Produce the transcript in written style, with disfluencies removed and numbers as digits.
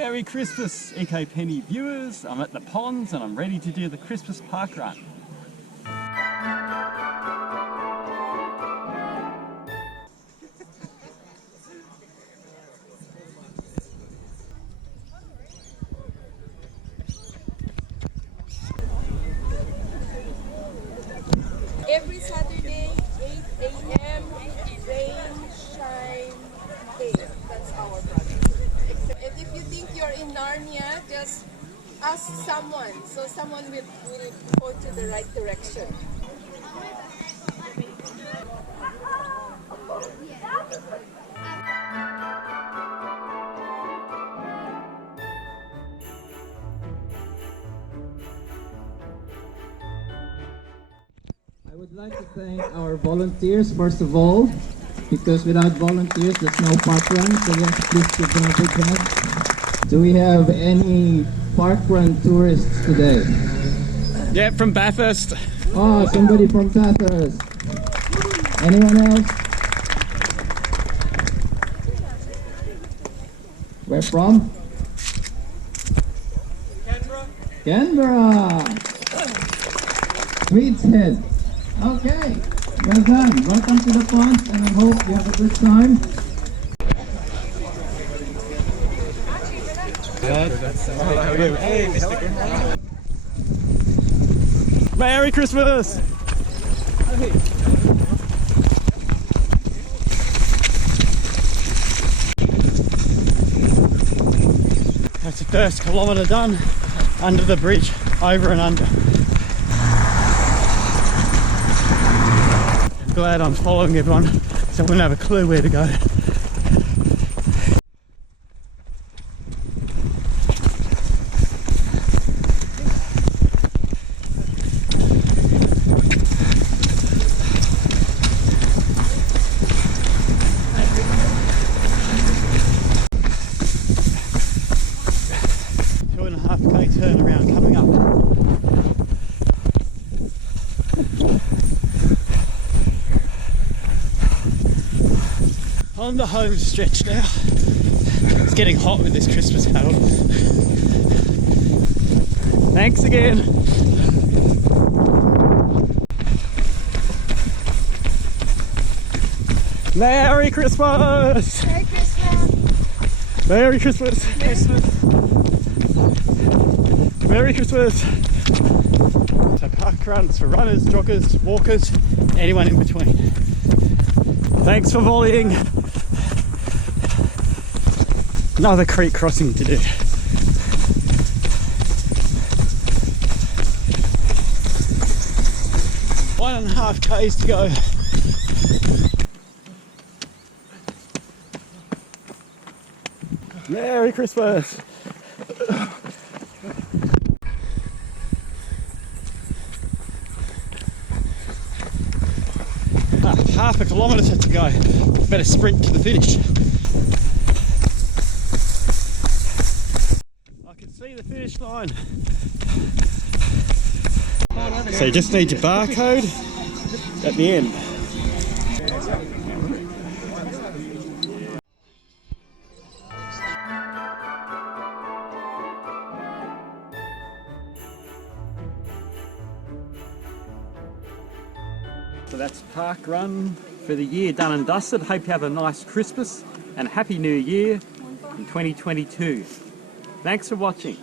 Merry Christmas, ecopenny viewers. I'm at the ponds and I'm ready to do the Xmas Parkrun. Every Saturday, 8 a.m., rain, shine, hail. That's our project. And if you think you're in Narnia, just ask someone. So someone will point you the right direction. I would like to thank our volunteers first of all, because without volunteers there's no parkrun, so yes, please give them a big hand. Do we have any parkrun tourists today? Yeah, from Bathurst. Oh, somebody from Bathurst. Anyone else? Where from? Canberra! Sweets Head. Okay, well done. Welcome to the ponds, and I hope you have a good time. Merry Christmas! That's the first kilometre done under the bridge, over and under. Glad I'm following everyone, so I wouldn't have a clue where to go. Turnaround coming up. On the home stretch now. It's getting hot with this Christmas hail. Thanks again. Merry Christmas! Merry Christmas! Merry Christmas! Merry Christmas! So parkruns for runners, joggers, walkers, anyone in between. Thanks for volleying. Another creek crossing to do. One and a half k's to go. Merry Christmas! Half a kilometre to go. Better sprint to the finish. I can see the finish line. So you just need your barcode at the end. So that's parkrun for the year done and dusted. Hope you have a nice Christmas and Happy New Year in 2022. Thanks for watching.